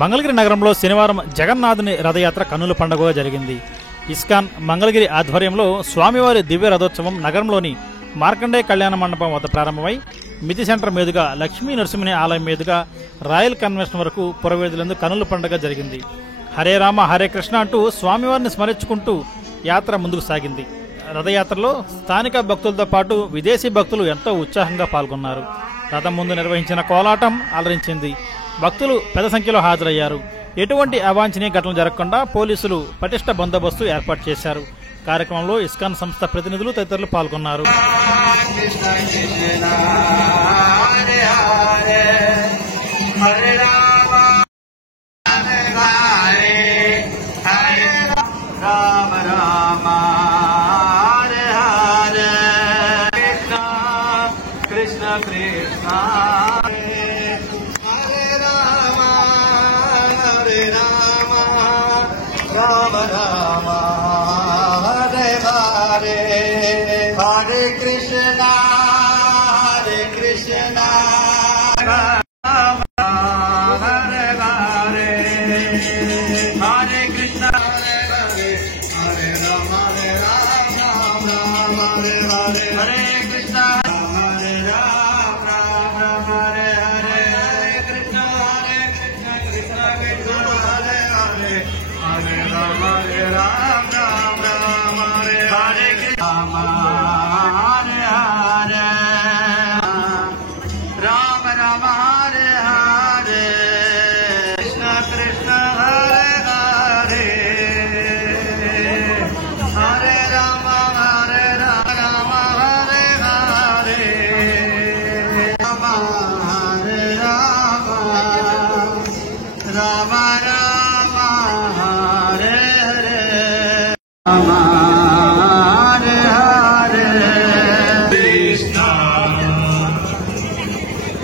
మంగళగిరి నగరంలో శనివారం జగన్నాథుని రథయాత్ర కన్నుల పండుగగా జరిగింది. ఇస్కాన్ మంగళగిరి ఆధ్వర్యంలో స్వామివారి దివ్య రథోత్సవం నగరంలోని మార్కండే కళ్యాణ మండపం వద్ద ప్రారంభమై మితి సెంటర్ మీదుగా లక్ష్మీ నరసింహుని ఆలయం మీదుగా రాయల్ కన్వెన్షన్ వరకు పురవేదులందు కన్నుల పండుగ జరిగింది. హరే రామ హరే కృష్ణ అంటూ స్వామివారిని స్మరించుకుంటూ యాత్ర ముందుకు సాగింది. రథయాత్రలో స్థానిక భక్తులతో పాటు విదేశీ భక్తులు ఎంతో ఉత్సాహంగా పాల్గొన్నారు. రథం ముందు నిర్వహించిన కోలాటం అలరించింది. భక్తులు పెద్ద సంఖ్యలో హాజరయ్యారు. ఎటువంటి అవాంఛనీయ ఘటనలు జరగకుండా పోలీసులు పటిష్ట బందోబస్తు ఏర్పాటు చేశారు. కార్యక్రమంలో ఇస్కాన్ సంస్థ ప్రతినిధులు తదితరులు పాల్గొన్నారు.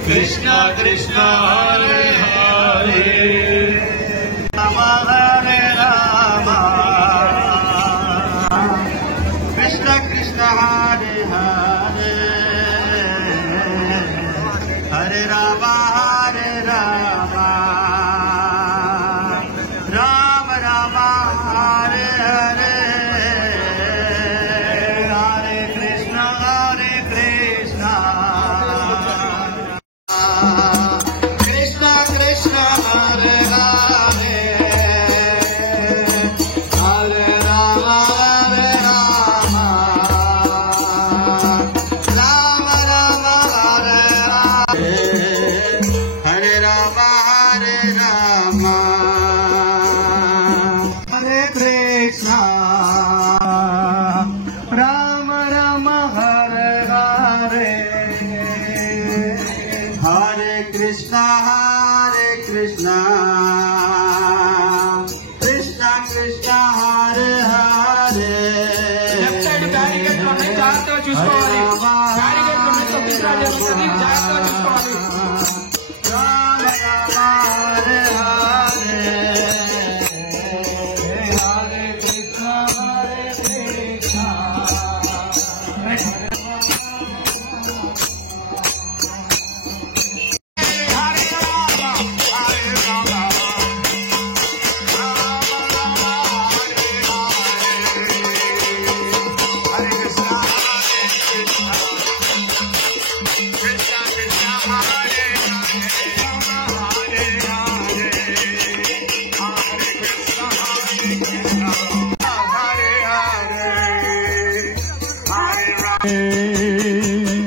Krishna Krishna Hare Hare Rama Hare Rama Krishna Krishna Hare Hare Hare Rama Hare Rama Rama Rama Hare Hare Hare Krishna Hare Krishna Krishna Krishna Krishna Hare Hare left side barricade lo nahi jagrata chuskoవాలి barricade lo nahi తీసురా జరుగుతుంది జాగ్రత్తగా చూసుకోవాలి Hare Hare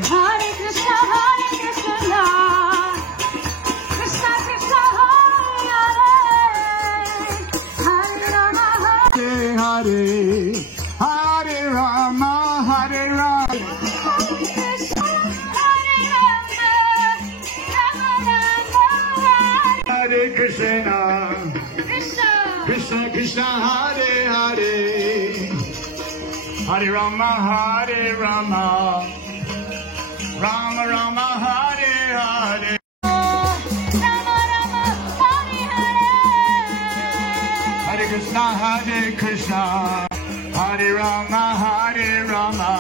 Hare Krishna Hare Krishna Hare Rama Hare Rama Hare Krishna Krishna Krishna Hare Hare Hare Rama Hare Rama Rama Rama Hare Hare Hare Krishna Hare Krishna Hare Rama Hare Rama